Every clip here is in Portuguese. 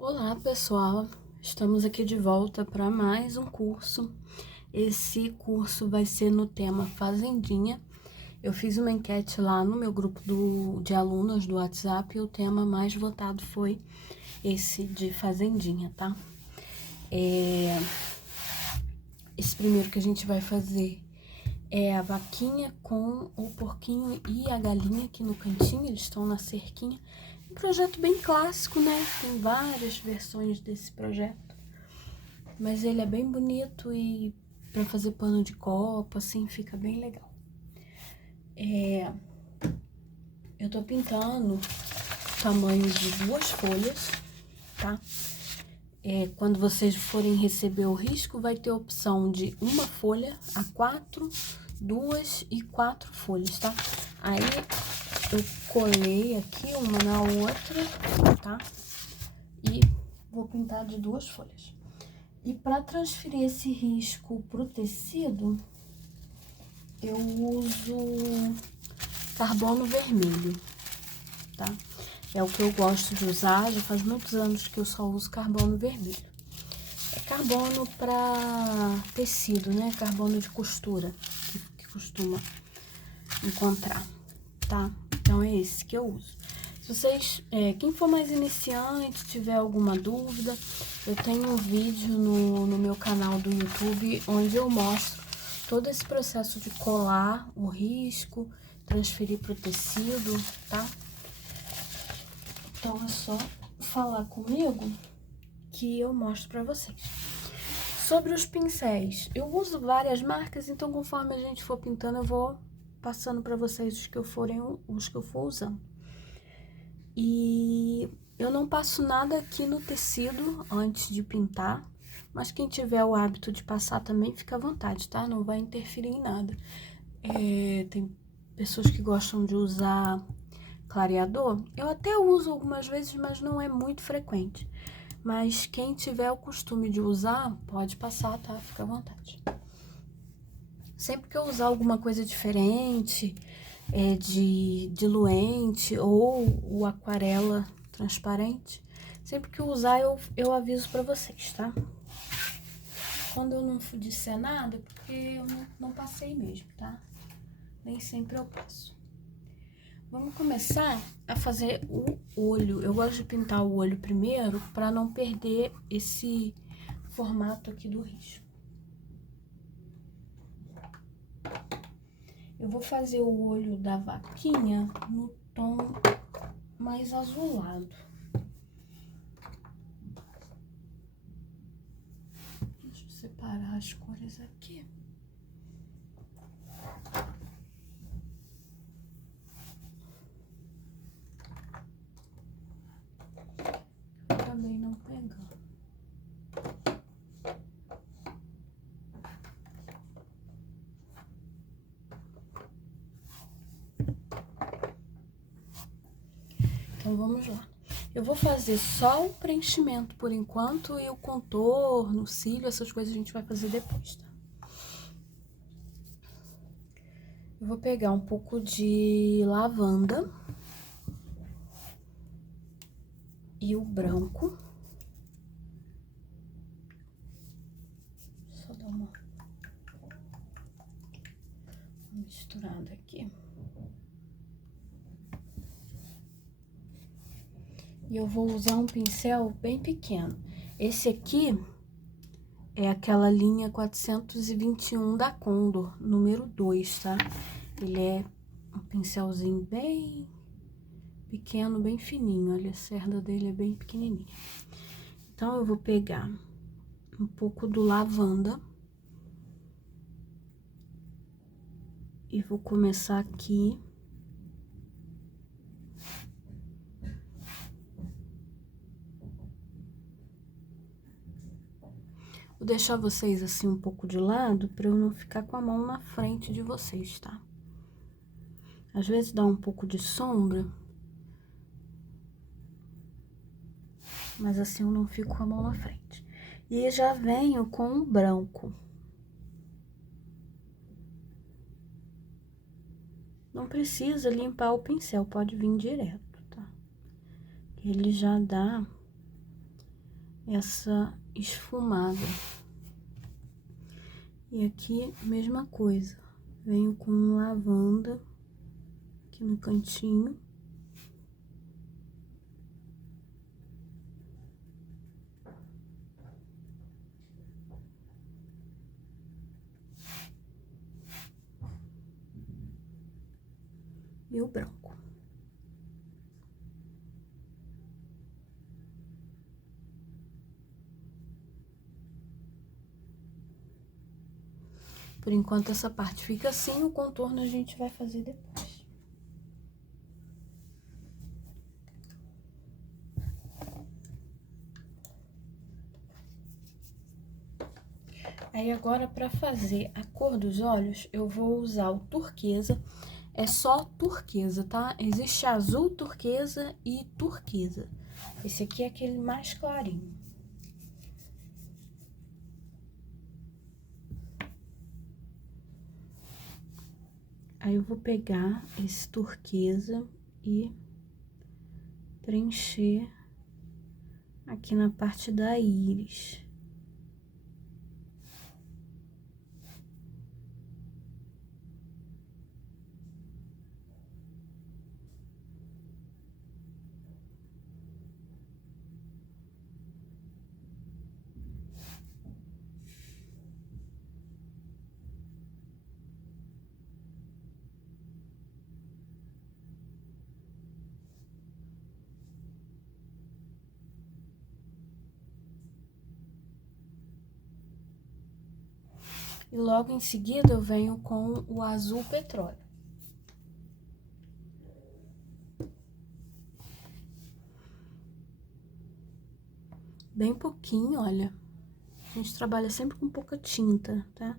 Olá, pessoal! Estamos aqui de volta para mais um curso. Esse curso vai ser no tema Fazendinha. Eu fiz uma enquete lá no meu grupo de alunos do WhatsApp e o tema mais votado foi esse de Fazendinha, tá? Esse primeiro que a gente vai fazer é a vaquinha com o porquinho e a galinha aqui no cantinho, eles estão na cerquinha. Um projeto bem clássico, né? Tem várias versões desse projeto, mas ele é bem bonito e para fazer pano de copa, assim, fica bem legal. Eu tô pintando tamanhos de 2 folhas, tá? Quando vocês forem receber o risco, vai ter a opção de 1 folha a 4, 2 e 4 folhas, tá? Aí eu colei aqui uma na outra, tá? E vou pintar de 2 folhas. E para transferir esse risco pro tecido, eu uso carbono vermelho, tá? É o que eu gosto de usar, já faz muitos anos que eu só uso carbono vermelho. É carbono para tecido, né? Carbono de costura, que costuma encontrar, tá? Então é esse que eu uso. Se vocês, quem for mais iniciante, tiver alguma dúvida, eu tenho um vídeo no meu canal do YouTube onde eu mostro todo esse processo de colar o risco, transferir para o tecido, tá? Então é só falar comigo que eu mostro para vocês. Sobre os pincéis, eu uso várias marcas, então conforme a gente for pintando, eu vou passando para vocês os que eu for usando. E eu não passo nada aqui no tecido antes de pintar, mas quem tiver o hábito de passar também, fica à vontade, tá? Não vai interferir em nada. Tem pessoas que gostam de usar clareador. Eu até uso algumas vezes, mas não é muito frequente. Mas quem tiver o costume de usar, pode passar, tá? Fica à vontade. Sempre que eu usar alguma coisa diferente, de diluente ou o aquarela transparente, sempre que eu usar, eu aviso pra vocês, tá? Quando eu não disser nada, é porque eu não passei mesmo, tá? Nem sempre eu passo. Vamos começar a fazer o olho. Eu gosto de pintar o olho primeiro para não perder esse formato aqui do risco. Eu vou fazer o olho da vaquinha no tom mais azulado. Deixa eu separar as cores aqui. Eu acabei não pegando. Então, vamos lá. Eu vou fazer só o preenchimento por enquanto e o contorno, cílio, essas coisas a gente vai fazer depois, tá? Eu vou pegar um pouco de lavanda e o branco. Só dar uma misturada aqui. E eu vou usar um pincel bem pequeno. Esse aqui é aquela linha 421 da Condor, número 2, tá? Ele é um pincelzinho bem pequeno, bem fininho. Olha, a cerda dele é bem pequenininha. Então, eu vou pegar um pouco do lavanda e vou começar aqui. Vou deixar vocês assim um pouco de lado para eu não ficar com a mão na frente de vocês, tá? Às vezes dá um pouco de sombra, mas assim eu não fico com a mão na frente. E já venho com o branco. Não precisa limpar o pincel, pode vir direto, tá? Ele já dá essa esfumada. E aqui, mesma coisa. Venho com lavanda aqui no cantinho. E o branco. Por enquanto, essa parte fica assim, o contorno a gente vai fazer depois. Aí, agora, pra fazer a cor dos olhos, eu vou usar o turquesa. É só turquesa, tá? Existe azul turquesa e turquesa. Esse aqui é aquele mais clarinho. Aí, eu vou pegar esse turquesa e preencher aqui na parte da íris. E logo em seguida eu venho com o azul petróleo. Bem pouquinho, olha. A gente trabalha sempre com pouca tinta, tá?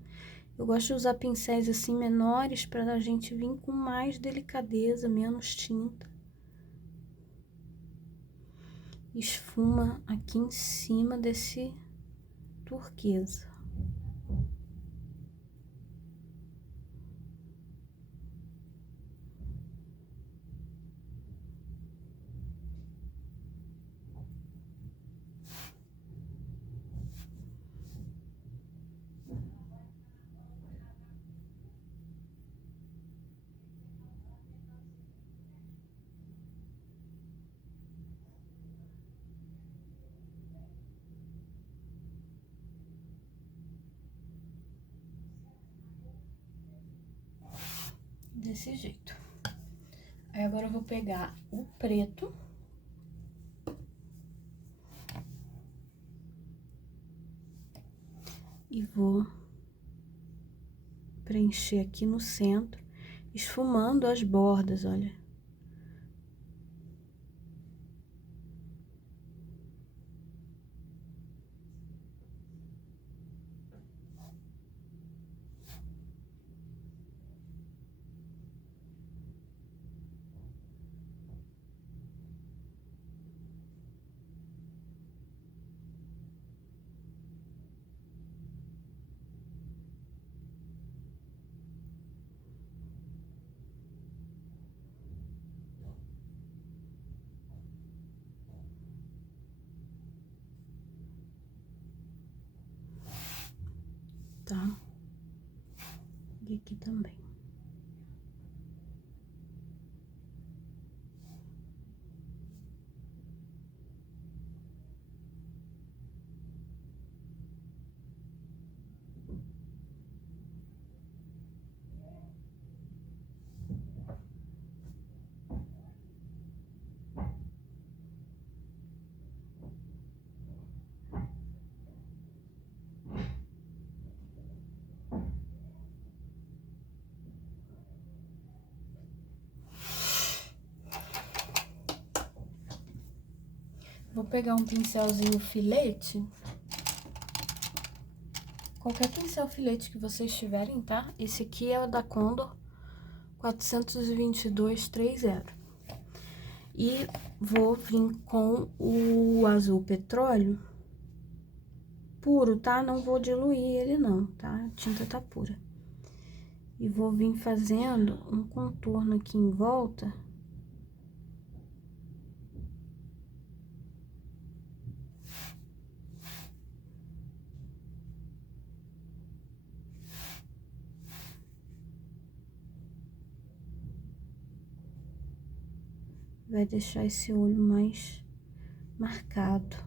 Eu gosto de usar pincéis assim menores pra gente vir com mais delicadeza, menos tinta. Esfuma aqui em cima desse turquesa. Desse jeito. Aí agora eu vou pegar o preto. E vou preencher aqui no centro, esfumando as bordas, olha. Tá? E aqui também. Vou pegar um pincelzinho filete. Qualquer pincel filete que vocês tiverem, tá? Esse aqui é o da Condor 42230. E vou vir com o azul petróleo puro, tá? Não vou diluir ele não, tá? A tinta tá pura. E vou vir fazendo um contorno aqui em volta. vai deixar esse olho mais marcado.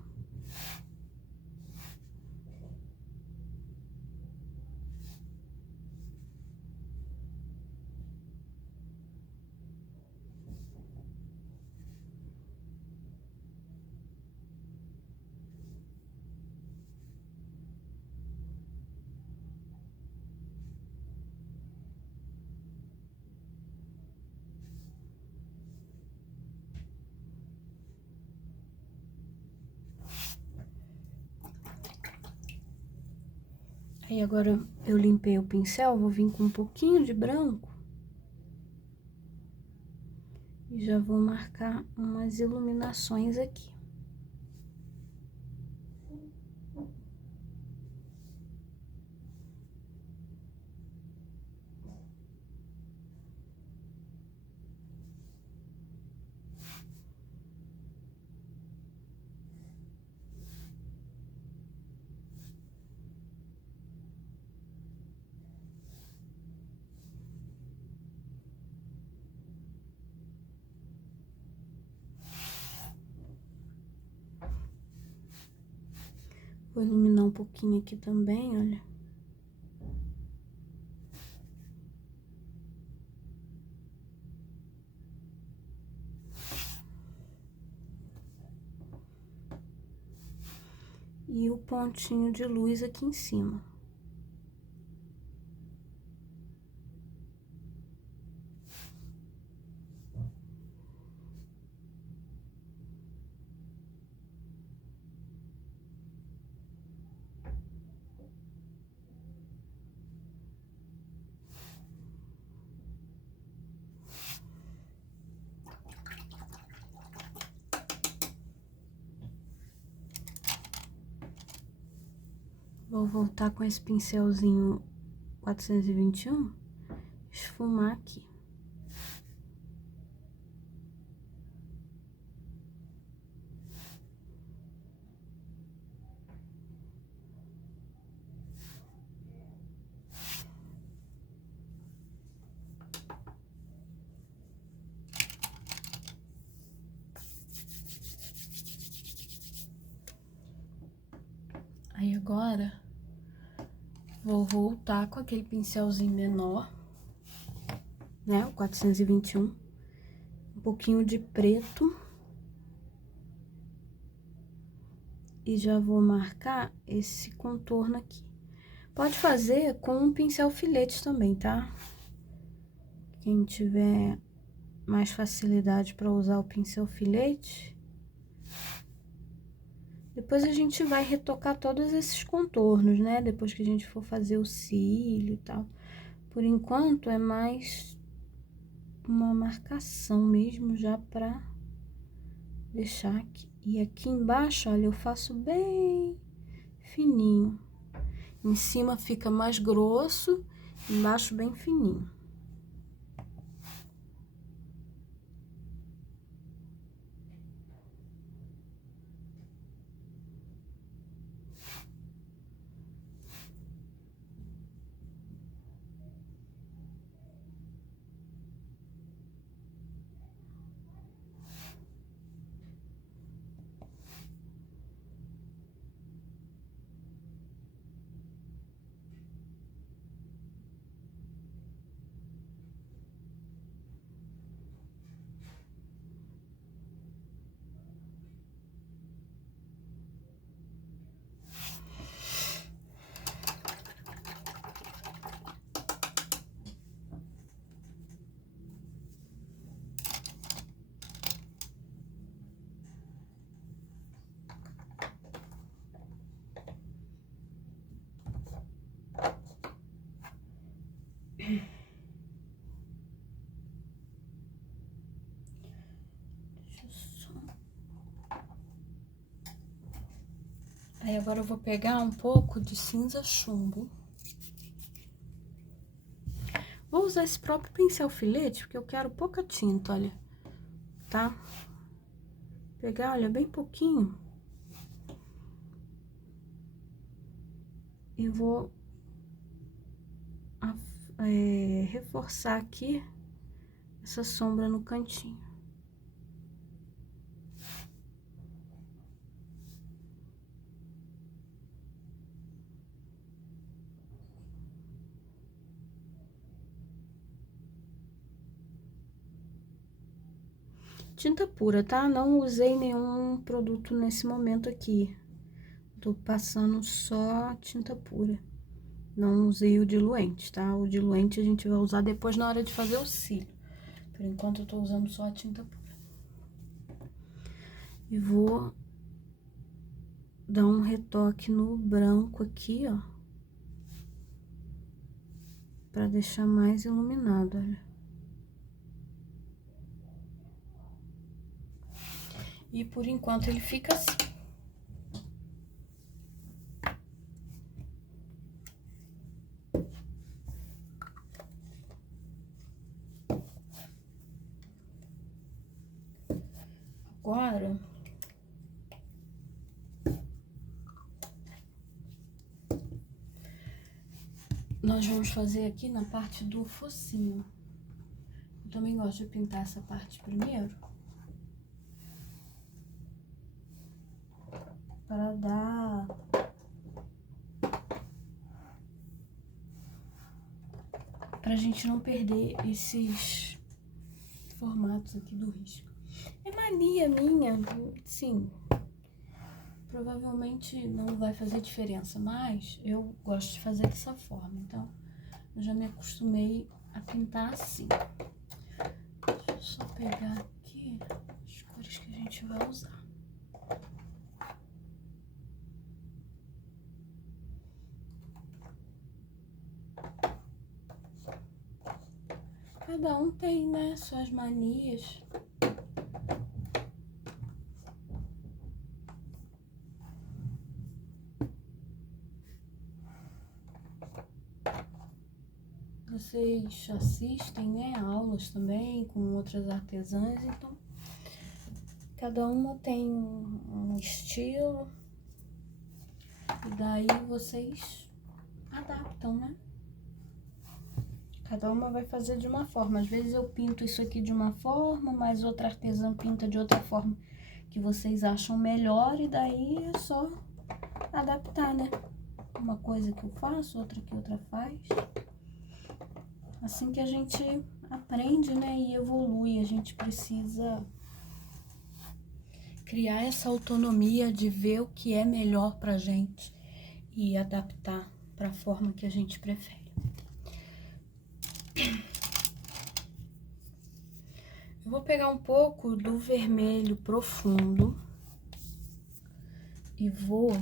Aí agora eu limpei o pincel, vou vir com um pouquinho de branco. E já vou marcar umas iluminações aqui. Vou iluminar um pouquinho aqui também, olha. E o pontinho de luz aqui em cima. Vou voltar com esse pincelzinho 421, esfumar aqui. Aí agora, vou voltar com aquele pincelzinho menor, né, o 421, um pouquinho de preto. E já vou marcar esse contorno aqui. Pode fazer com um pincel filete também, tá? Quem tiver mais facilidade para usar o pincel filete. Depois a gente vai retocar todos esses contornos, né? Depois que a gente for fazer o cílio e tal. Por enquanto, é mais uma marcação mesmo, já pra deixar aqui. E aqui embaixo, olha, eu faço bem fininho. Em cima fica mais grosso, embaixo bem fininho. Aí agora eu vou pegar um pouco de cinza chumbo. Vou usar esse próprio pincel filete, porque eu quero pouca tinta, olha, tá? Pegar, olha, bem pouquinho. E vou reforçar aqui essa sombra no cantinho. Tinta pura, tá? Não usei nenhum produto nesse momento aqui. Tô passando só tinta pura. Não usei o diluente, tá? O diluente a gente vai usar depois na hora de fazer o cílio. Por enquanto eu tô usando só a tinta pura. E vou dar um retoque no branco aqui, ó. Pra deixar mais iluminado, olha. E por enquanto ele fica assim. Agora, nós vamos fazer aqui na parte do focinho. Eu também gosto de pintar essa parte primeiro. Para dar... pra gente não perder esses formatos aqui do risco. É mania minha, sim. Provavelmente não vai fazer diferença, mas eu gosto de fazer dessa forma. Então, eu já me acostumei a pintar assim. Deixa eu só pegar aqui as cores que a gente vai usar. Cada um tem, né, suas manias. Vocês assistem, né, aulas também com outras artesãs, então cada uma tem um estilo e daí vocês adaptam, né? Cada uma vai fazer de uma forma. Às vezes eu pinto isso aqui de uma forma, mas outra artesã pinta de outra forma que vocês acham melhor e daí é só adaptar, né? Uma coisa que eu faço, outra que outra faz. Assim que a gente aprende, né, e evolui, a gente precisa criar essa autonomia de ver o que é melhor pra gente e adaptar pra forma que a gente prefere. Eu vou pegar um pouco do vermelho profundo e vou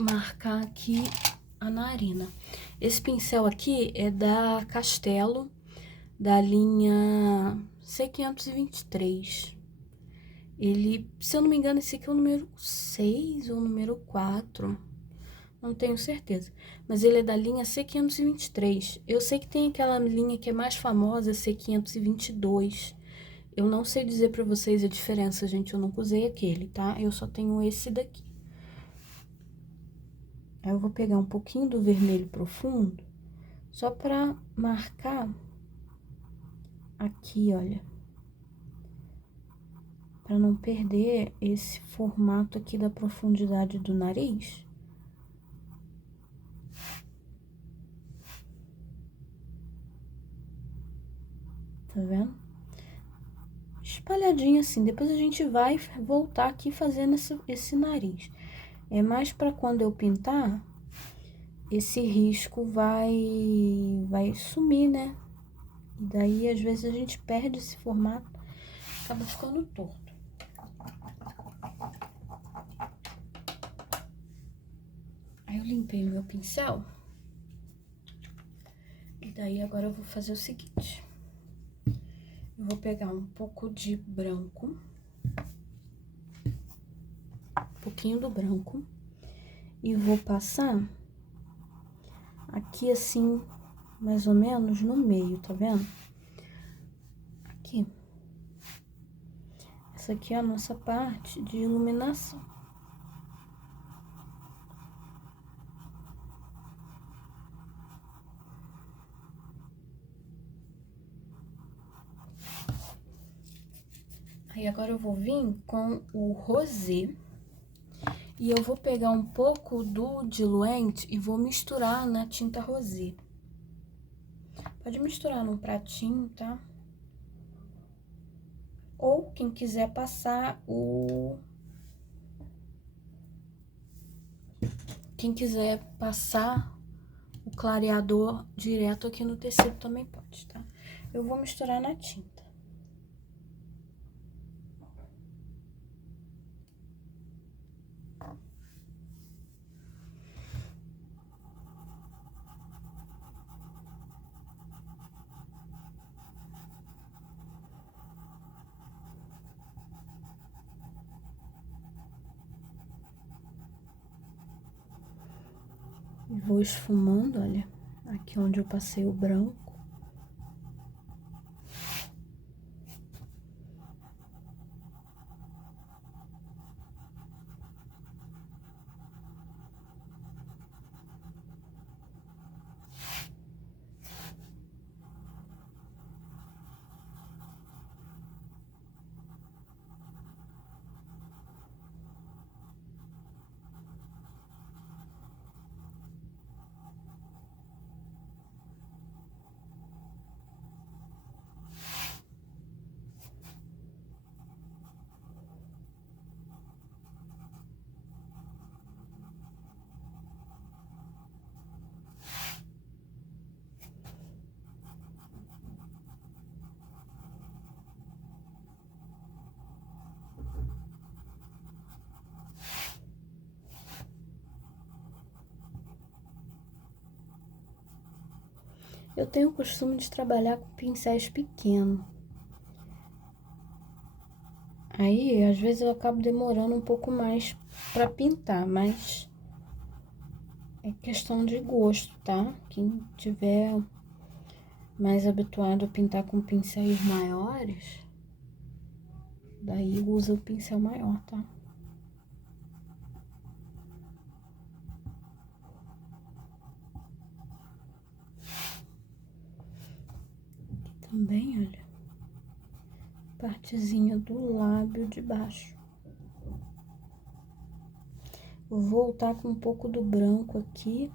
marcar aqui a narina. Esse pincel aqui é da Castelo, da linha C523. Ele, se eu não me engano, esse aqui é o número 6 ou número 4. Não tenho certeza. Mas ele é da linha C523. Eu sei que tem aquela linha que é mais famosa, C522. Eu não sei dizer pra vocês a diferença, gente. Eu nunca usei aquele, tá? Eu só tenho esse daqui. Aí eu vou pegar um pouquinho do vermelho profundo, só pra marcar aqui, olha. Pra não perder esse formato aqui da profundidade do nariz. Tá vendo? Espalhadinho assim, depois a gente vai voltar aqui fazendo esse nariz. É mais pra quando eu pintar, esse risco vai sumir, né? E daí, às vezes, a gente perde esse formato, acaba ficando torto. Aí eu limpei o meu pincel. E daí, agora eu vou fazer o seguinte. Eu vou pegar um pouco de branco. Um pouquinho do branco. E vou passar aqui assim, mais ou menos no meio, tá vendo? Aqui. Essa aqui é a nossa parte de iluminação. Aí agora eu vou vir com o rosé. E eu vou pegar um pouco do diluente e vou misturar na tinta rosé. Pode misturar num pratinho, tá? Ou quem quiser passar o... Quem quiser passar o clareador direto aqui no tecido também pode, tá? Eu vou misturar na tinta. Vou esfumando, olha, aqui onde eu passei o branco. Eu tenho o costume de trabalhar com pincéis pequenos. Aí, às vezes, eu acabo demorando um pouco mais pra pintar, mas é questão de gosto, tá? Quem tiver mais habituado a pintar com pincéis maiores, daí usa o pincel maior, tá? Aqui também, olha, partezinha do lábio de baixo. Vou voltar com um pouco do branco aqui.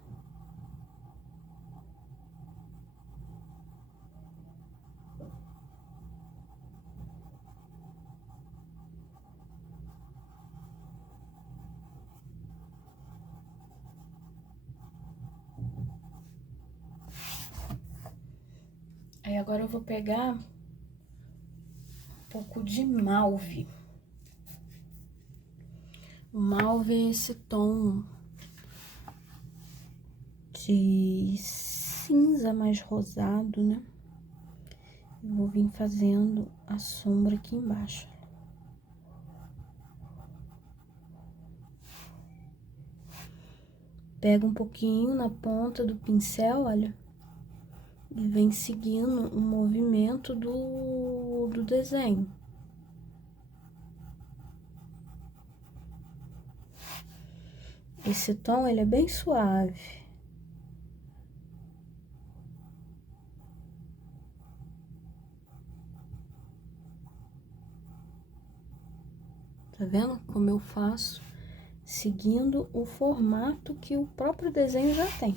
Aí agora eu vou pegar um pouco de malve. O malve é esse tom de cinza mais rosado, né? Eu vou vir fazendo a sombra aqui embaixo. Pega um pouquinho na ponta do pincel, olha, e vem seguindo o movimento do desenho. Esse tom, ele é bem suave. Tá vendo como eu faço? Seguindo o formato que o próprio desenho já tem.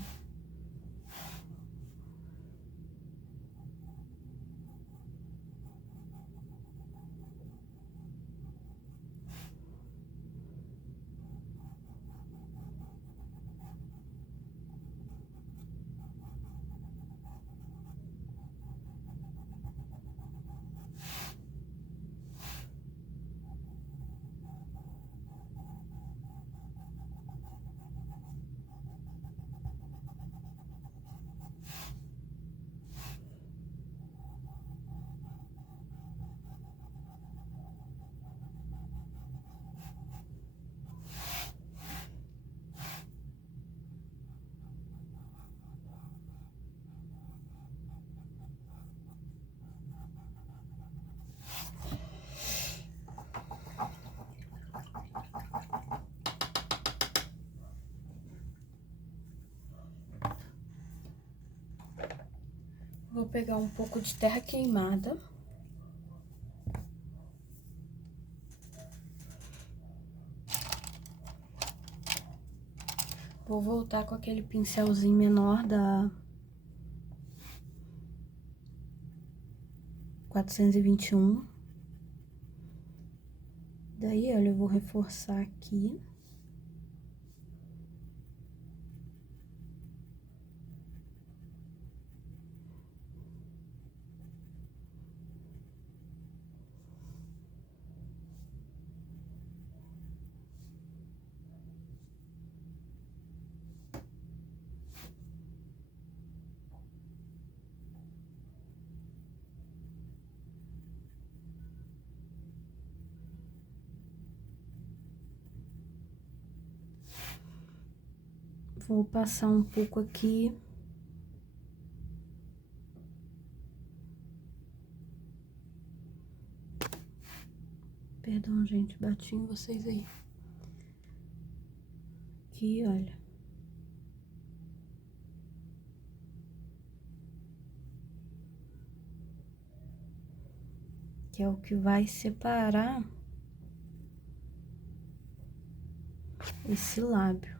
Vou pegar um pouco de terra queimada. Vou voltar com aquele pincelzinho menor 421. Daí, olha, eu vou reforçar aqui. Vou passar um pouco aqui. Perdão, gente, bati em vocês aí. Aqui, olha. Que é o que vai separar esse lábio.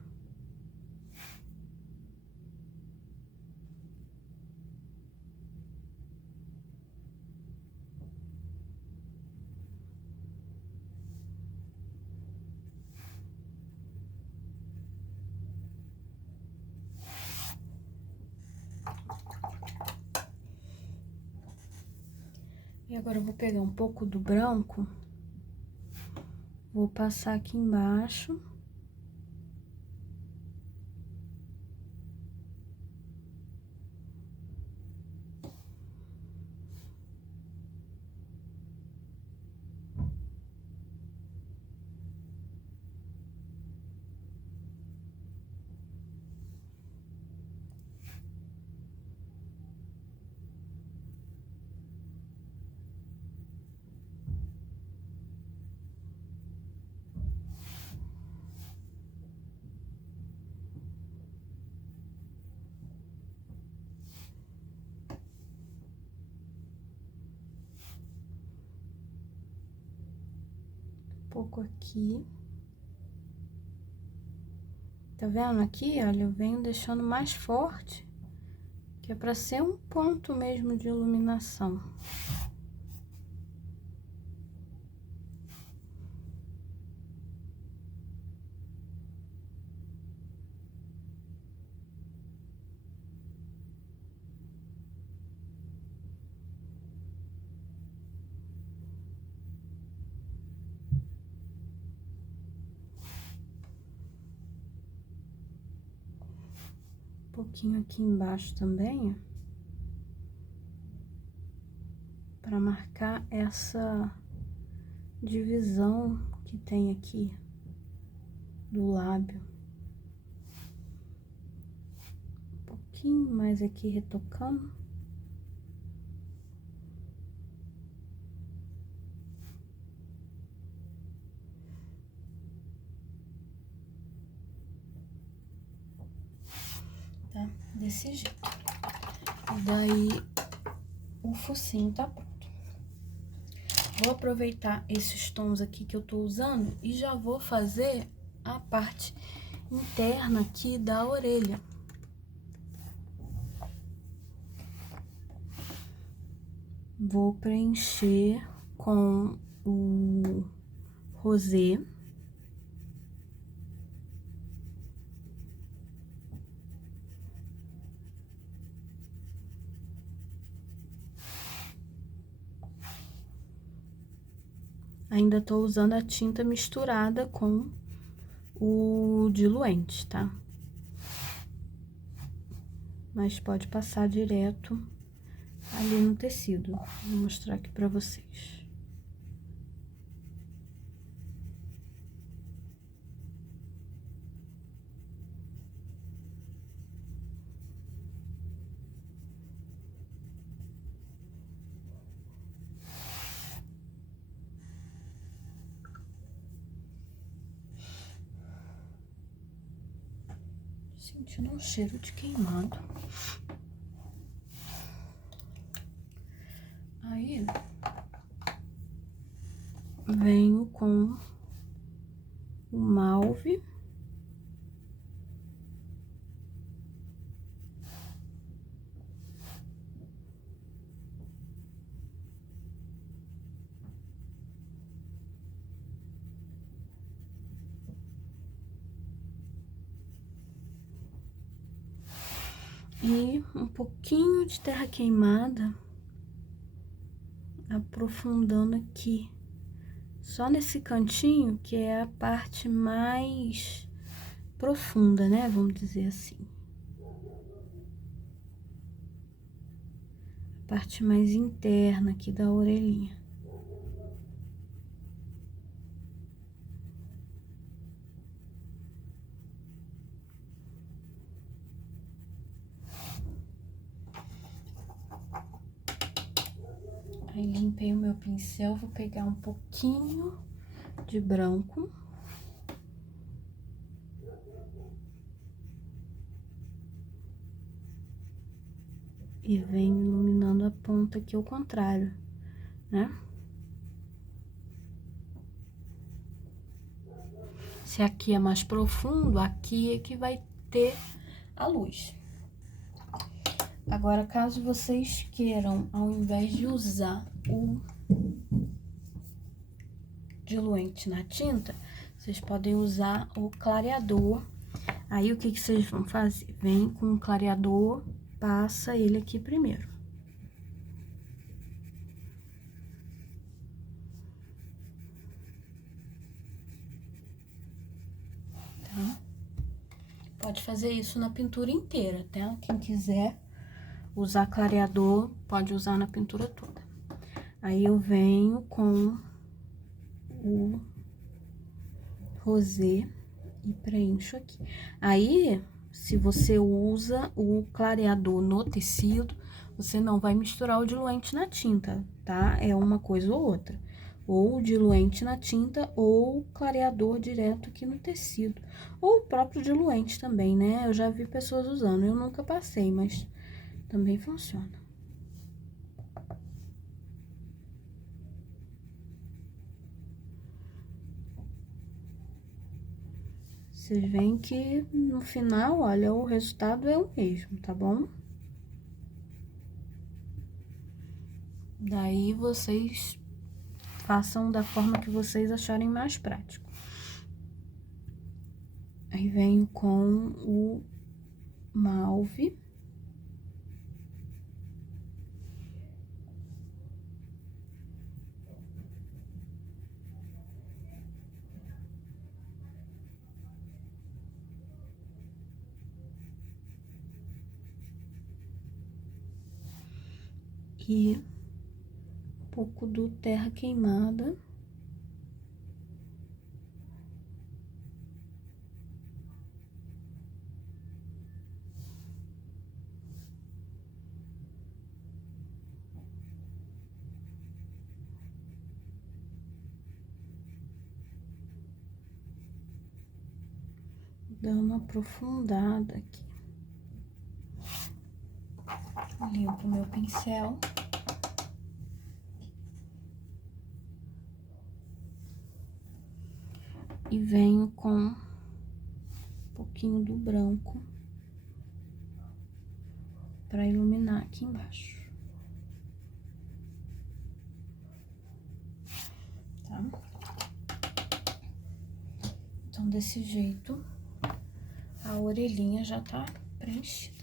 E agora eu vou pegar um pouco do branco, vou passar aqui embaixo. Pouco aqui. Tá vendo aqui? Olha, eu venho deixando mais forte, que é pra ser um ponto mesmo de iluminação. Um pouquinho aqui embaixo também, ó, para marcar essa divisão que tem aqui do lábio. Um pouquinho mais aqui retocando. Tá? Desse jeito. E daí, o focinho tá pronto. Vou aproveitar esses tons aqui que eu tô usando e já vou fazer a parte interna aqui da orelha. Vou preencher com o rosé. Ainda tô usando a tinta misturada com o diluente, tá? Mas pode passar direto ali no tecido. Vou mostrar aqui pra vocês. Sentindo um cheiro de queimado. Aí, venho com o malve. E um pouquinho de terra queimada, aprofundando aqui. Só nesse cantinho, que é a parte mais profunda, né? Vamos dizer assim. A parte mais interna aqui da orelhinha. Aí, limpei o meu pincel, vou pegar um pouquinho de branco. E venho iluminando a ponta aqui ao contrário, né? Se aqui é mais profundo, aqui é que vai ter a luz. Agora, caso vocês queiram, ao invés de usar o diluente na tinta, vocês podem usar o clareador. Aí, o que que vocês vão fazer? Vem com o clareador, passa ele aqui primeiro. Tá? Pode fazer isso na pintura inteira, tá? Quem quiser usar clareador, pode usar na pintura toda. Aí, eu venho com o rosé e preencho aqui. Aí, se você usa o clareador no tecido, você não vai misturar o diluente na tinta, tá? É uma coisa ou outra. Ou o diluente na tinta, ou clareador direto aqui no tecido. Ou o próprio diluente também, né? Eu já vi pessoas usando, eu nunca passei, mas também funciona. Vocês veem que no final, olha, o resultado é o mesmo, tá bom? Daí vocês façam da forma que vocês acharem mais prático. Aí venho com o malve. E um pouco do terra queimada. Dando uma aprofundada aqui. Limpo meu pincel. E venho com um pouquinho do branco para iluminar aqui embaixo. Tá? Então, desse jeito, a orelhinha já tá preenchida.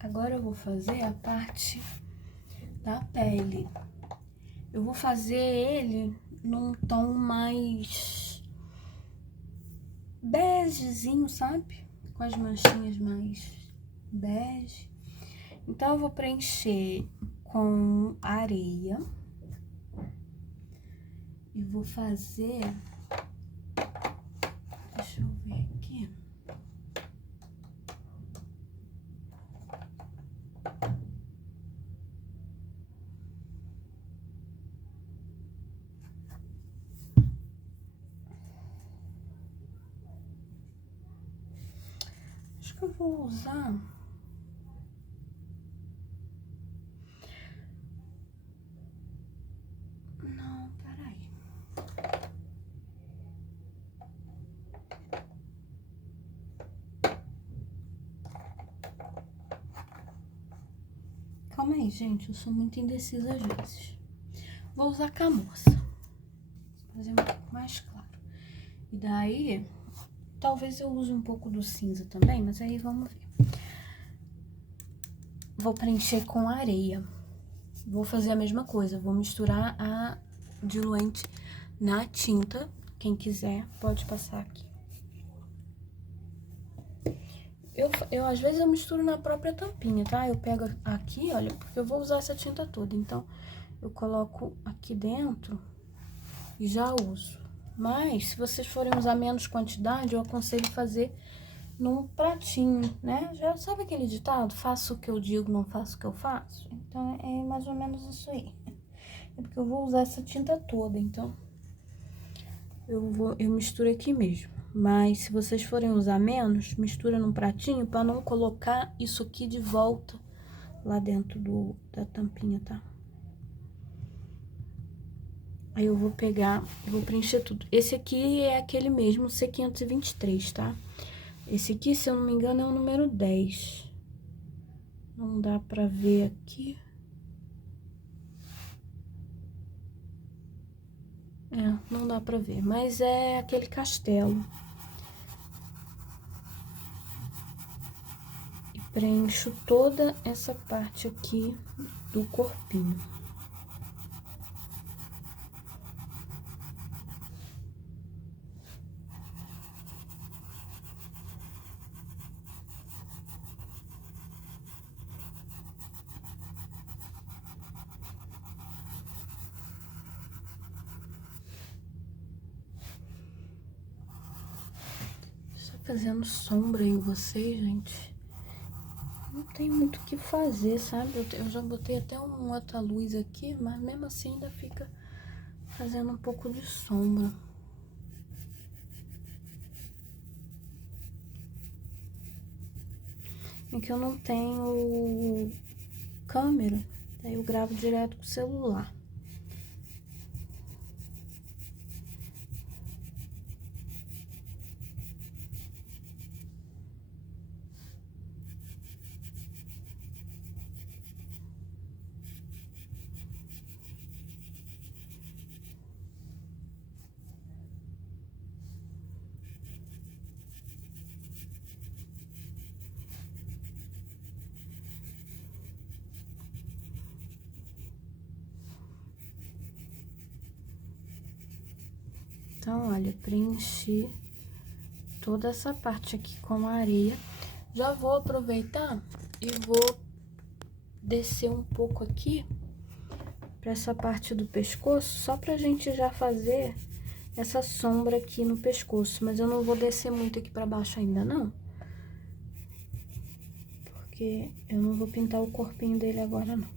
Agora eu vou fazer a parte da pele. Eu vou fazer ele num tom mais begezinho, sabe? Com as manchinhas mais bege. Então, eu vou preencher com areia. E vou fazer... Deixa eu ver aqui. Acho que eu vou usar... Não, peraí. aí, gente. Eu sou muito indecisa às vezes. Vou usar camurça. Fazer um pouco mais claro. E daí, talvez eu use um pouco do cinza também, mas aí vamos ver. Vou preencher com areia. Vou fazer a mesma coisa. Vou misturar a diluente na tinta. Quem quiser, pode passar aqui. Eu às vezes eu misturo na própria tampinha, tá? Eu pego aqui, olha, porque eu vou usar essa tinta toda. Então, eu coloco aqui dentro e já uso. Mas, se vocês forem usar menos quantidade, eu aconselho fazer num pratinho, né? Já sabe aquele ditado? Faço o que eu digo, não faço o que eu faço? Então, é mais ou menos isso aí. É porque eu vou usar essa tinta toda, então eu misturo aqui mesmo. Mas se vocês forem usar menos, mistura num pratinho para não colocar isso aqui de volta lá dentro da tampinha, tá? Aí eu vou pegar, vou preencher tudo. Esse aqui é aquele mesmo, C523, tá? Esse aqui, se eu não me engano, é o número 10. Não dá pra ver aqui. Não dá pra ver, mas é aquele castelo. E preencho toda essa parte aqui do corpinho. Fazendo sombra em vocês, gente. Não tem muito o que fazer, sabe? Eu já botei até uma outra luz aqui, mas mesmo assim ainda fica fazendo um pouco de sombra. É que eu não tenho câmera, daí eu gravo direto com o celular. Então, olha, preenchi toda essa parte aqui com areia. Já vou aproveitar e vou descer um pouco aqui pra essa parte do pescoço, só pra gente já fazer essa sombra aqui no pescoço. Mas eu não vou descer muito aqui pra baixo ainda, não. Porque eu não vou pintar o corpinho dele agora, não.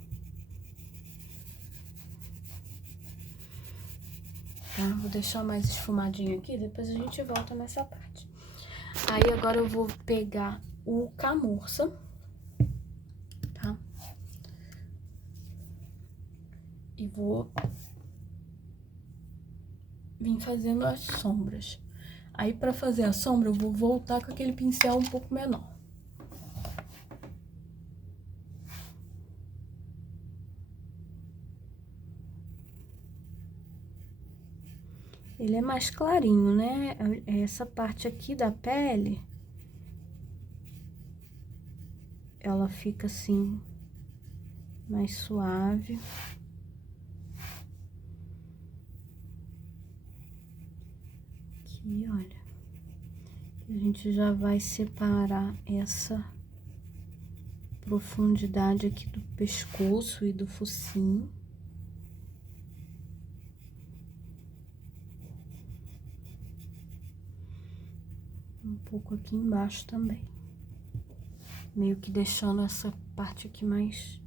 Tá? Vou deixar mais esfumadinho aqui, depois a gente volta nessa parte. Aí, agora eu vou pegar o camurça, tá? E vou vir fazendo as sombras. Aí, pra fazer a sombra, eu vou voltar com aquele pincel um pouco menor. Ele é mais clarinho, né? Essa parte aqui da pele, ela fica assim, mais suave. Aqui, olha. A gente já vai separar essa profundidade aqui do pescoço e do focinho. Um pouco aqui embaixo também. Meio que deixando essa parte aqui mais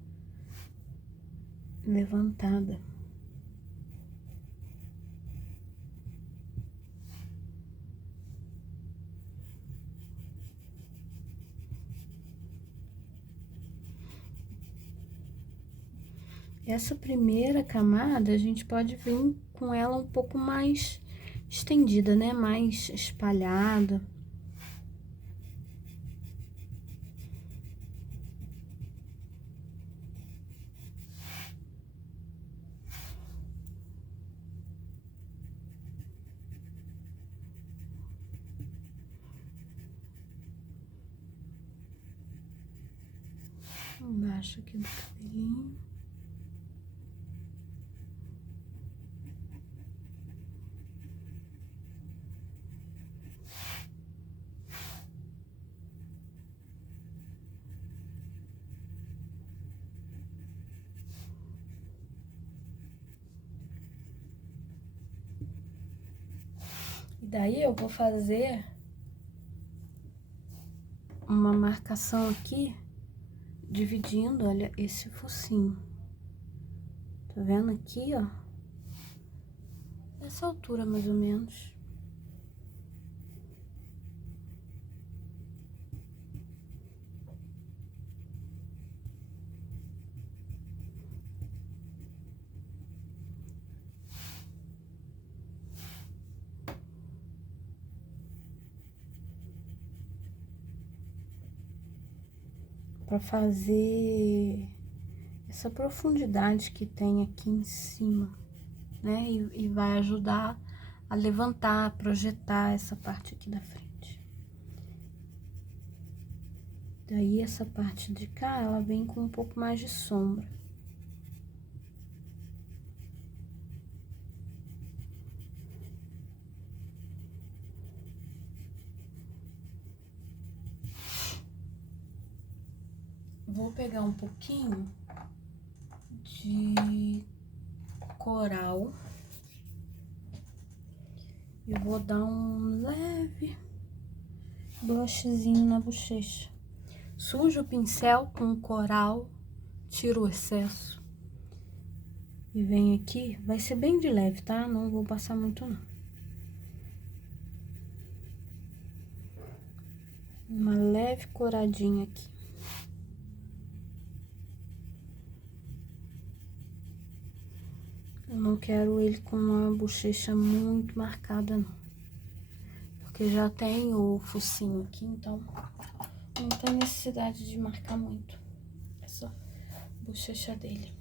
levantada. Essa primeira camada, a gente pode vir com ela um pouco mais estendida, né? Mais espalhada. Embaixo aqui do cabelinho. E daí eu vou fazer uma marcação aqui, dividindo, olha, esse focinho. Tá vendo aqui, ó? Essa altura, mais ou menos. Pra fazer essa profundidade que tem aqui em cima, né? E vai ajudar a levantar, a projetar essa parte aqui da frente. Daí, essa parte de cá, ela vem com um pouco mais de sombra. Vou pegar um pouquinho de coral e vou dar um leve blushzinho na bochecha. Sujo o pincel com coral, tiro o excesso e venho aqui. Vai ser bem de leve, tá? Não vou passar muito, não. Uma leve coradinha aqui. Eu não quero ele com uma bochecha muito marcada, não. Porque já tem o focinho aqui, então não tem necessidade de marcar muito essa bochecha dele.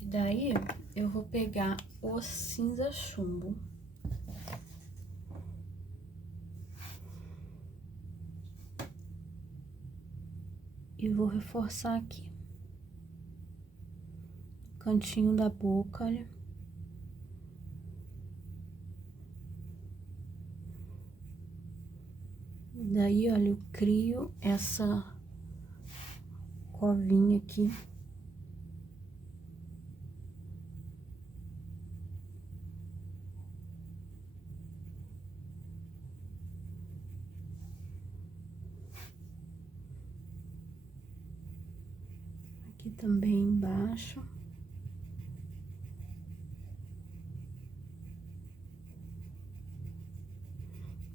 E daí, eu vou pegar o cinza chumbo. E vou reforçar aqui. Cantinho da boca, olha. Daí, olha, eu crio essa covinha aqui. Aqui também embaixo.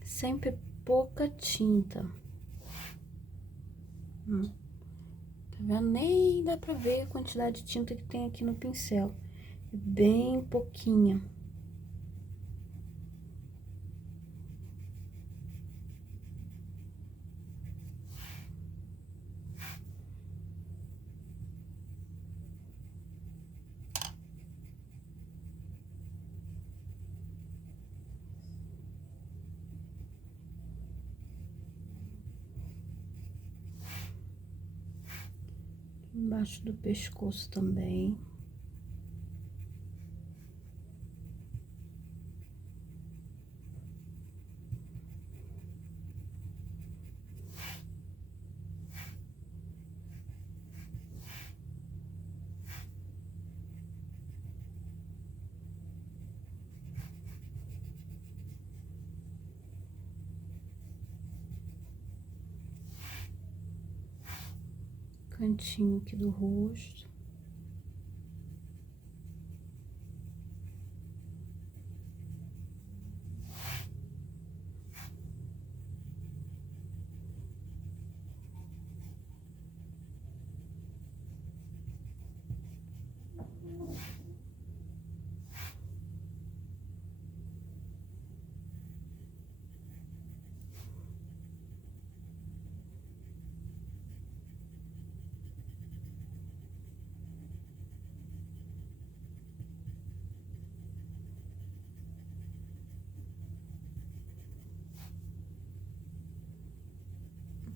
Sempre pouca tinta. Tá vendo? Nem dá pra ver a quantidade de tinta que tem aqui no pincel. É bem pouquinha. Embaixo do pescoço também. Cantinho aqui do rosto.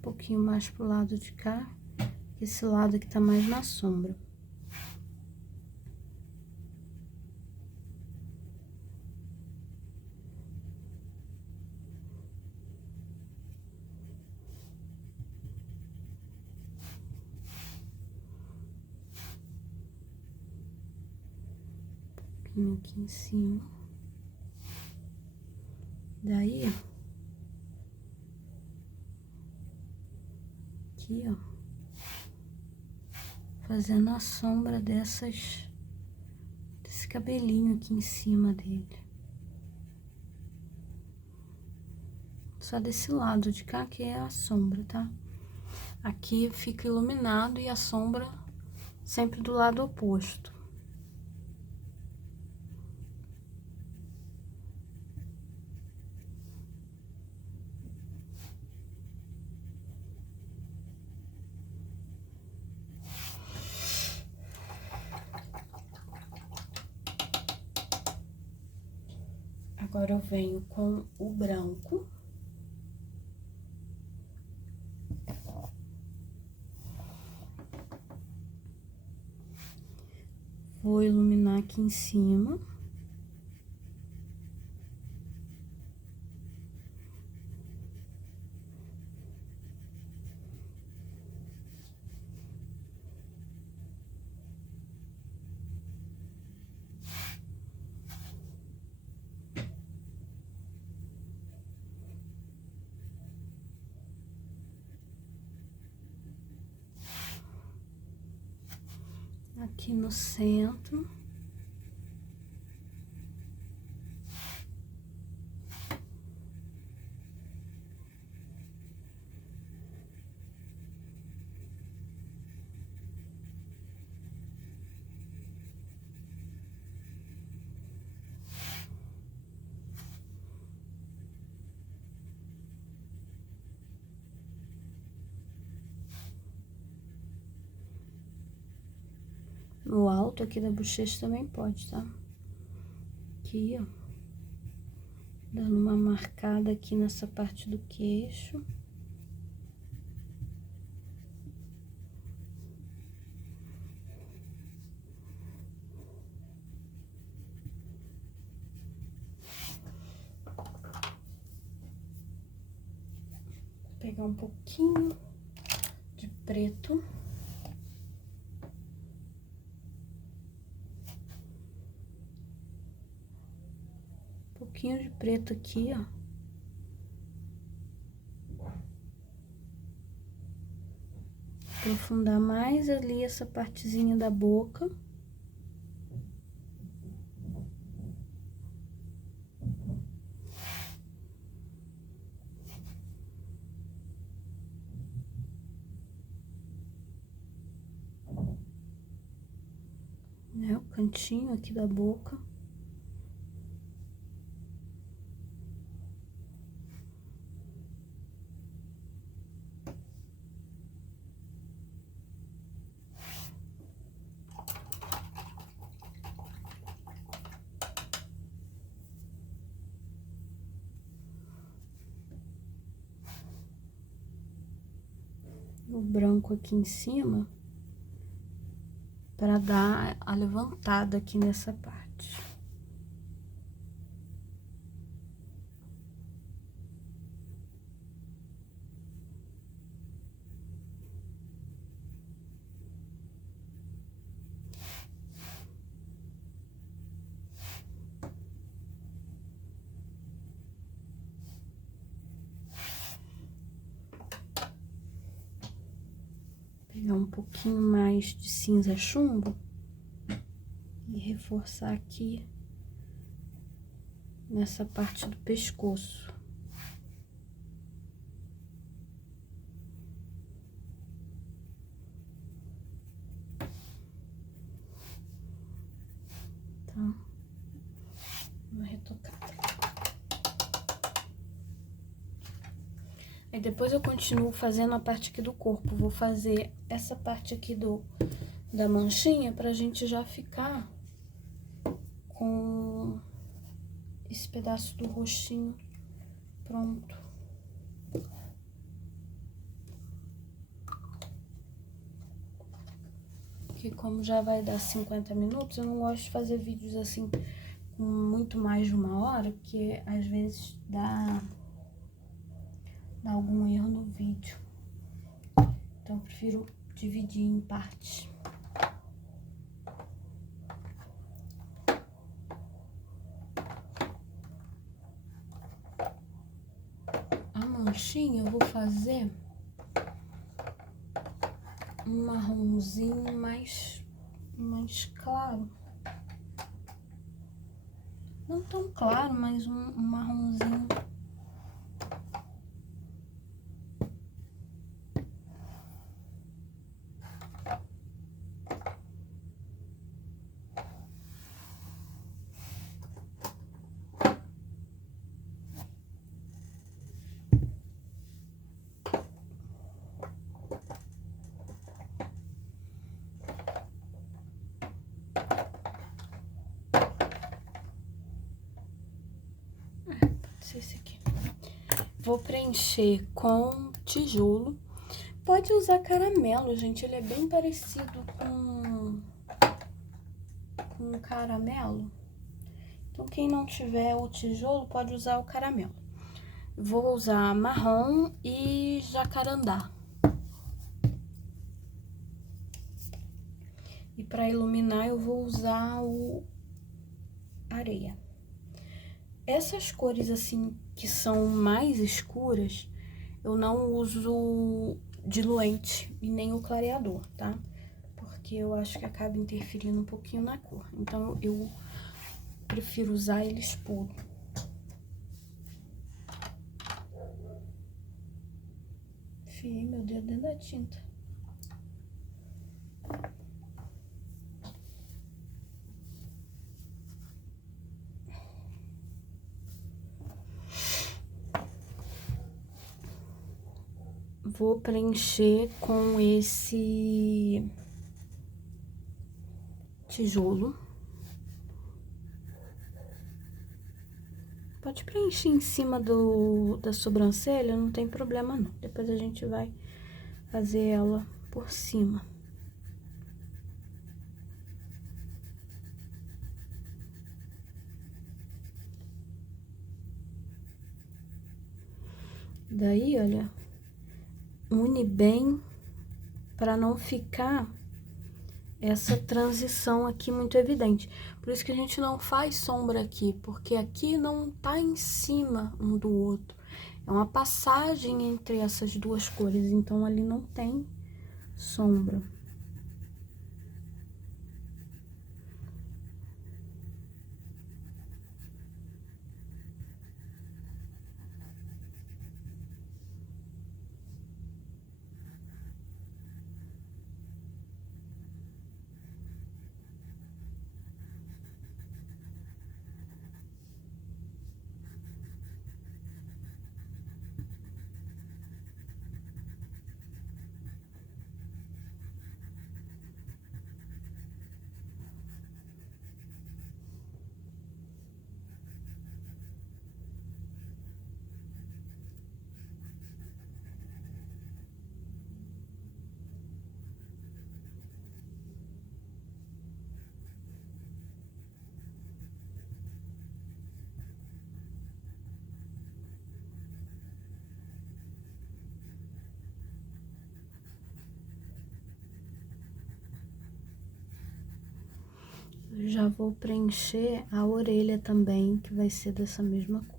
pouquinho mais pro lado de cá, esse lado que tá mais na sombra. Aqui em cima. Daí, aqui, ó, fazendo a sombra desse cabelinho aqui em cima dele. Só desse lado de cá que é a sombra, tá? Aqui fica iluminado e a sombra sempre do lado oposto. Agora eu venho com o branco. Vou iluminar aqui em cima. Aqui no centro. No alto aqui da bochecha também pode, tá? Aqui, ó. Dando uma marcada aqui nessa parte do queixo. Vou pegar um pouquinho de preto. Um pouquinho de preto aqui, ó. Aprofundar mais ali essa partezinha da boca. Né, o cantinho aqui da boca. O branco aqui em cima, para dar a levantada aqui nessa parte. Pegar um pouquinho mais de cinza chumbo e reforçar aqui nessa parte do pescoço. Tá? Vou retocar. Aí depois eu continuo fazendo a parte aqui do corpo. Vou fazer essa parte aqui da manchinha pra gente já ficar com esse pedaço do rostinho pronto. que como já vai dar 50 minutos, eu não gosto de fazer vídeos assim com muito mais de 1 hora, porque às vezes dá algum erro no vídeo. Então eu prefiro dividir em partes. A manchinha eu vou fazer um marronzinho mais claro. Não tão claro, mas um marronzinho. Esse aqui. Vou preencher com tijolo. Pode usar caramelo, gente. Ele é bem parecido com caramelo. Então, quem não tiver o tijolo, pode usar o caramelo. Vou usar marrom e jacarandá. E para iluminar, eu vou usar o areia. Essas cores, assim, que são mais escuras, eu não uso diluente e nem o clareador, tá? Porque eu acho que acaba interferindo um pouquinho na cor. Então, eu prefiro usar eles puro. Enfiei meu dedo dentro da tinta. Vou preencher com esse tijolo. Pode preencher em cima da sobrancelha, não tem problema não. Depois a gente vai fazer ela por cima. Daí, olha, une bem para não ficar essa transição aqui muito evidente. Por isso que a gente não faz sombra aqui, porque aqui não tá em cima um do outro. É uma passagem entre essas duas cores, então ali não tem sombra. Já vou preencher a orelha também, que vai ser dessa mesma cor.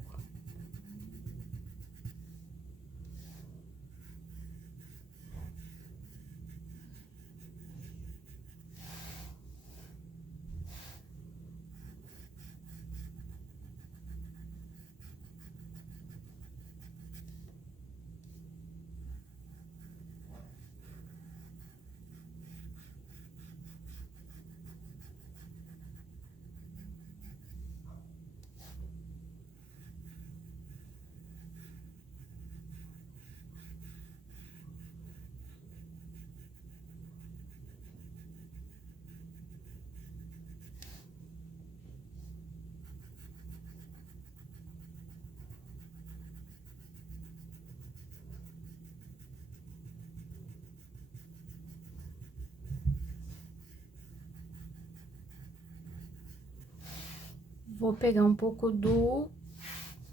Vou pegar um pouco do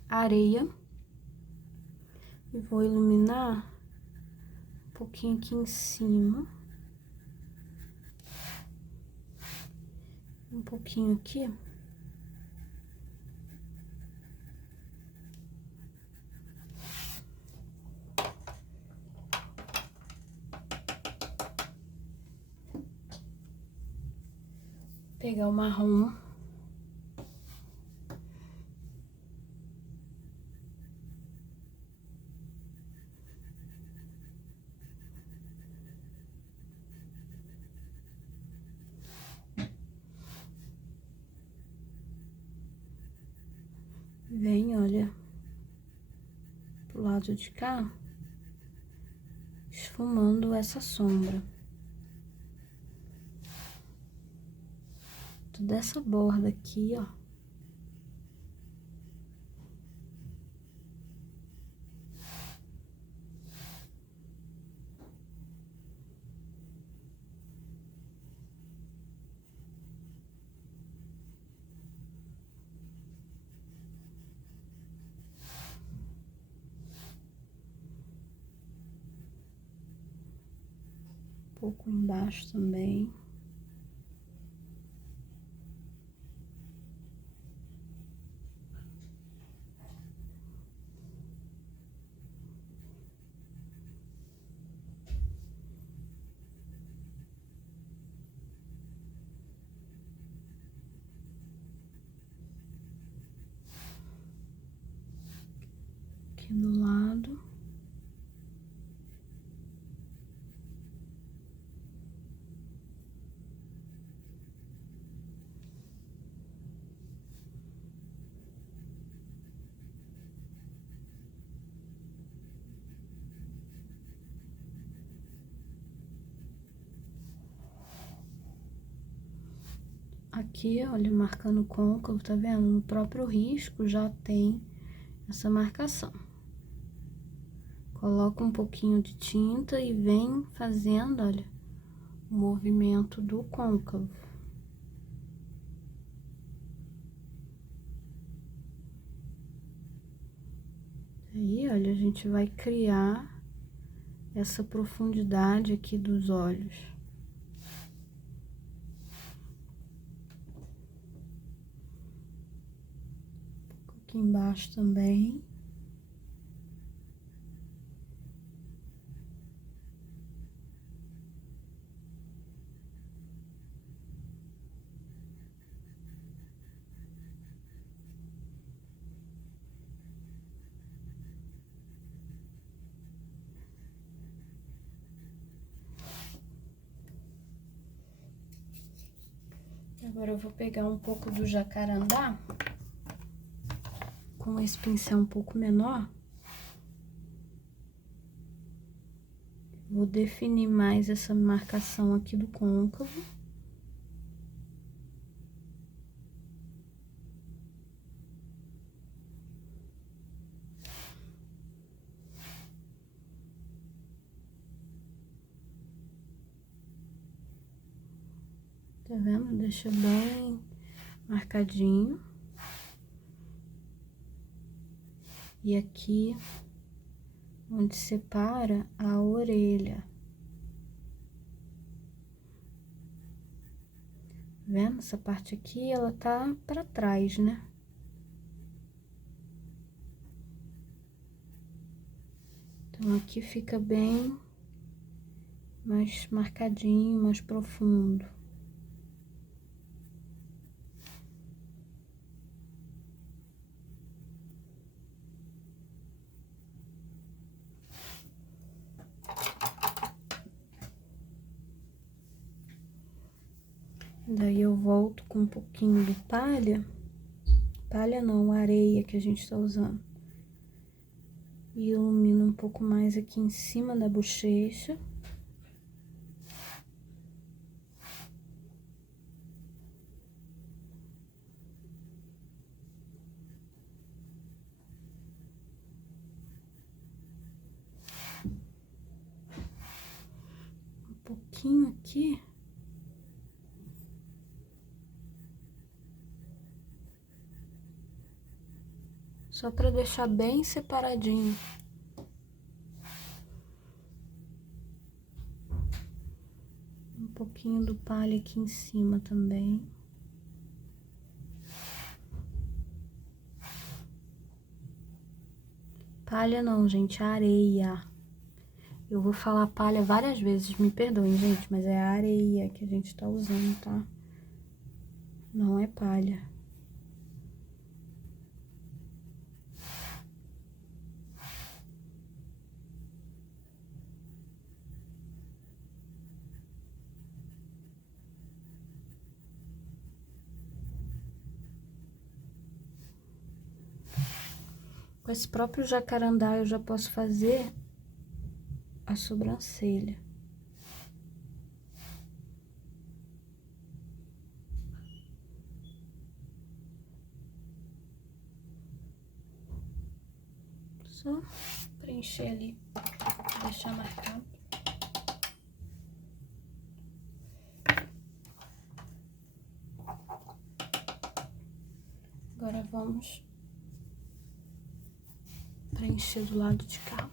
areia e vou iluminar um pouquinho aqui em cima. Um pouquinho aqui. Pegar o marrom. Vem, olha, pro lado de cá, esfumando essa sombra. Toda essa borda aqui, ó. Um pouco embaixo também. Aqui do lado. Aqui, olha, marcando côncavo, tá vendo? No próprio risco já tem essa marcação. Coloca um pouquinho de tinta e vem fazendo, olha, o movimento do côncavo. Aí, olha, a gente vai criar essa profundidade aqui dos olhos. Aqui embaixo também. Agora eu vou pegar um pouco do jacarandá, com esse pincel um pouco menor. Vou definir mais essa marcação aqui do côncavo. Tá vendo? Deixa bem marcadinho. E aqui, onde separa a orelha. Tá vendo? Essa parte aqui, ela tá pra trás, né? Então, aqui fica bem mais marcadinho, mais profundo. Daí eu volto com um pouquinho de palha. Palha não, areia que a gente tá usando. E ilumino um pouco mais aqui em cima da bochecha. Um pouquinho aqui. Só para deixar bem separadinho. Um pouquinho do palha aqui em cima também. Palha não, gente, areia. Eu vou falar palha várias vezes, me perdoem, gente, mas é areia que a gente tá usando, tá? Não é palha. Com esse próprio jacarandá eu já posso fazer a sobrancelha. Só preencher ali, deixar marcado. Agora vamos preencher do lado de cá.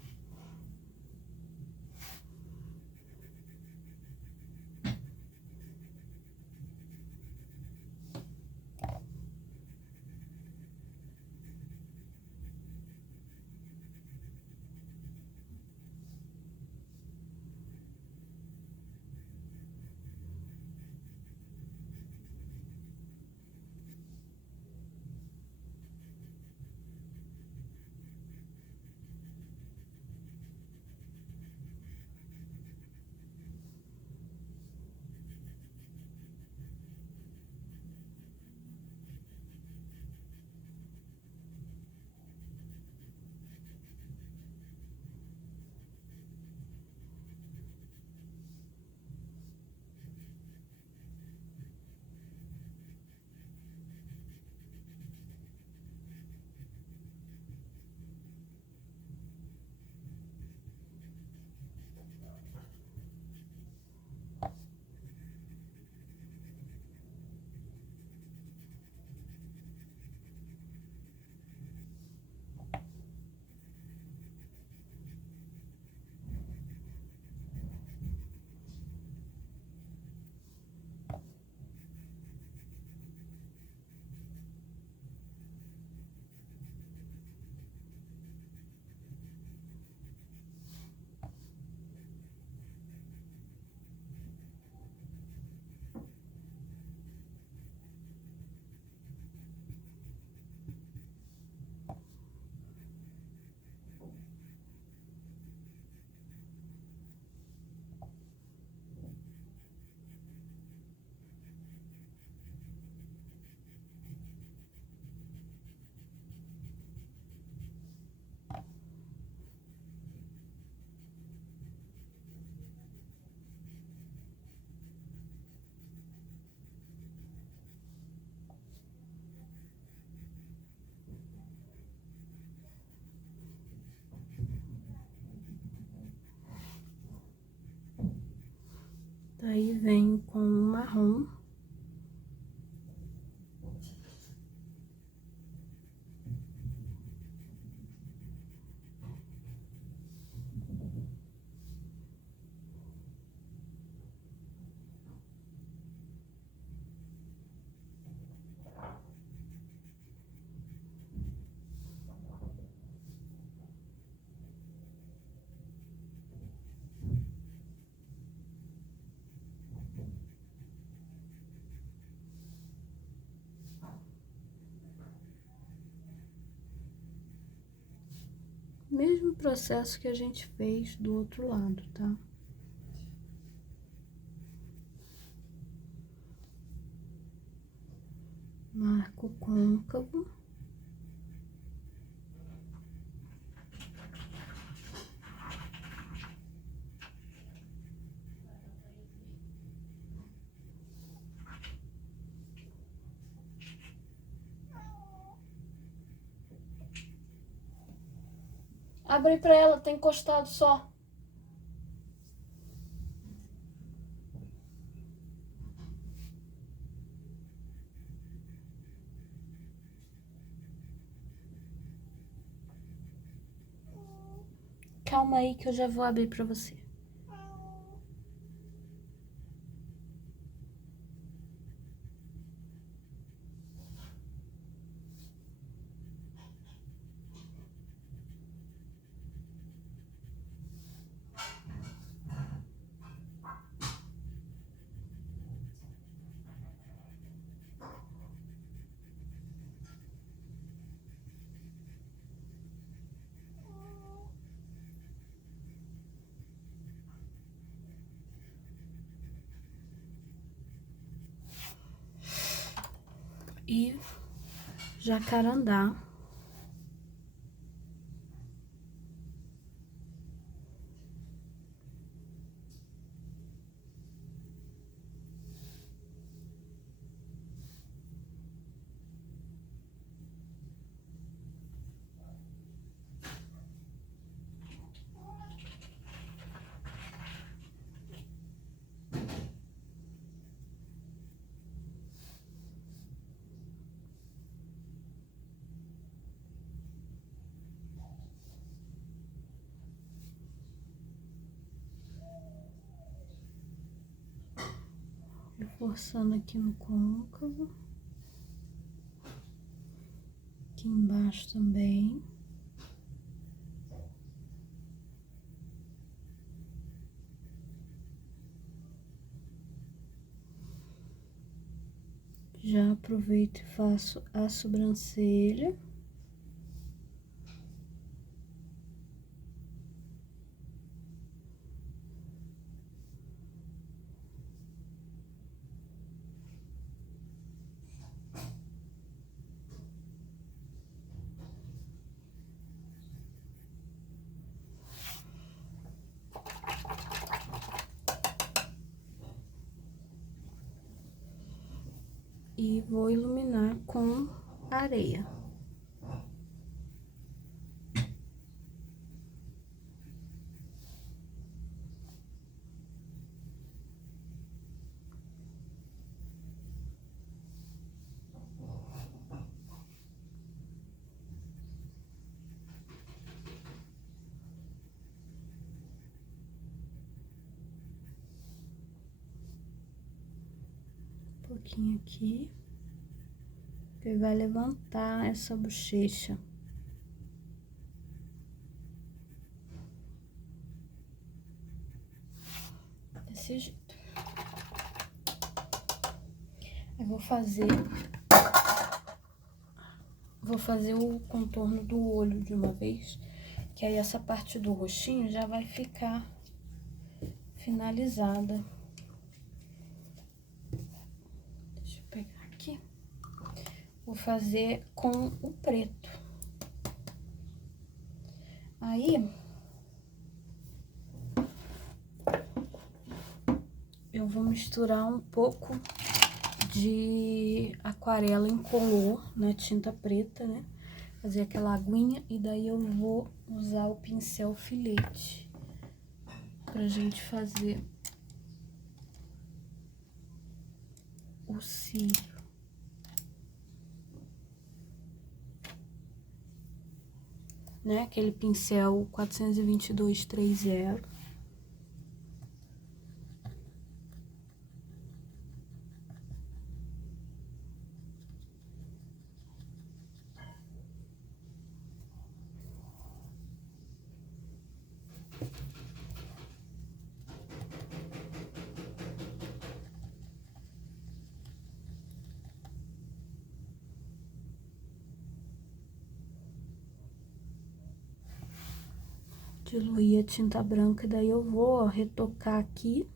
Daí vem com o marrom. Mesmo processo que a gente fez do outro lado, tá? Marco côncavo. Abre pra ela, tá encostado só. calma aí que eu já vou abrir pra você. E jacarandá. Reforçando aqui no côncavo. Aqui embaixo também. Já aproveito e faço a sobrancelha. E vou iluminar com areia. Um pouquinho aqui. Que vai levantar essa bochecha. Desse jeito. Eu vou fazer o contorno do olho de uma vez, que aí essa parte do rostinho já vai ficar finalizada. Deixa eu pegar aqui. Vou fazer com o preto. Aí, eu vou misturar um pouco de aquarela incolor na tinta preta, né? Fazer aquela aguinha e daí eu vou usar o pincel filete pra gente fazer o cílio. Né? Aquele pincel 422-30. Diluir a tinta branca, e daí eu vou, ó, retocar aqui.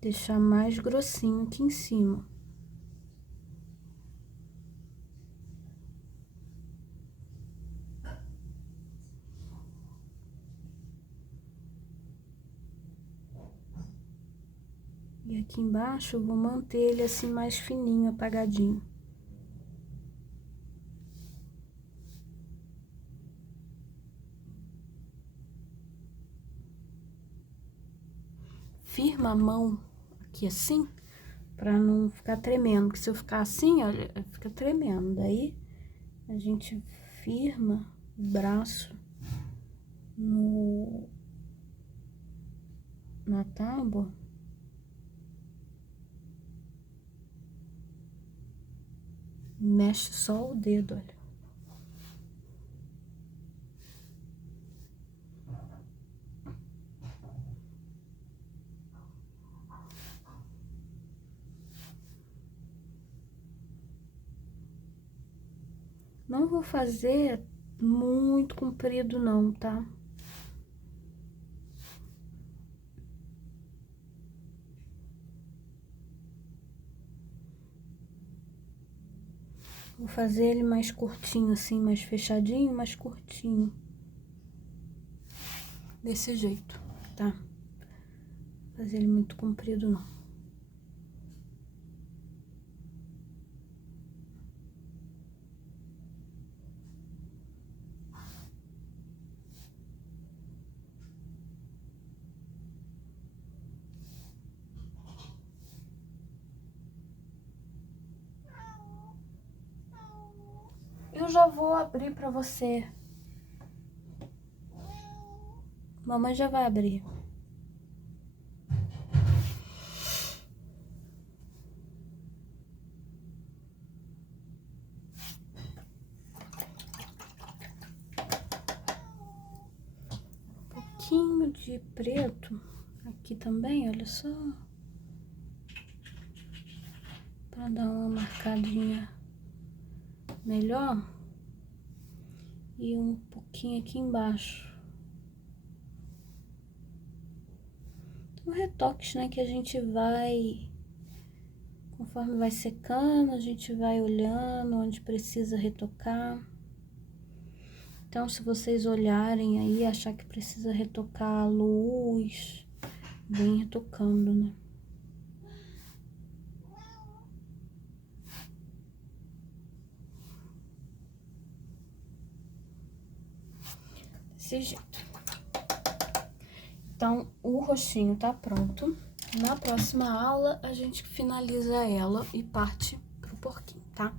Deixar mais grossinho aqui em cima. E aqui embaixo eu vou manter ele assim mais fininho, apagadinho. Firma a mão aqui assim, pra não ficar tremendo, porque se eu ficar assim, olha, fica tremendo. Daí, a gente firma braço na tábua. Mexe só o dedo, olha. Não vou fazer muito comprido não, tá? Vou fazer ele mais curtinho assim, mais fechadinho, mais curtinho. Desse jeito, tá? Vou fazer ele muito comprido não. Eu já vou abrir pra você. Mamãe já vai abrir. Um pouquinho de preto aqui também, olha só. Pra dar uma marcadinha melhor. E um pouquinho aqui embaixo. São retoques, né, que a gente vai, conforme vai secando, a gente vai olhando onde precisa retocar. Então, se vocês olharem aí e achar que precisa retocar a luz, vem retocando, né? Desse jeito. Então, o roxinho tá pronto. Na próxima aula, a gente finaliza ela e parte pro porquinho, tá?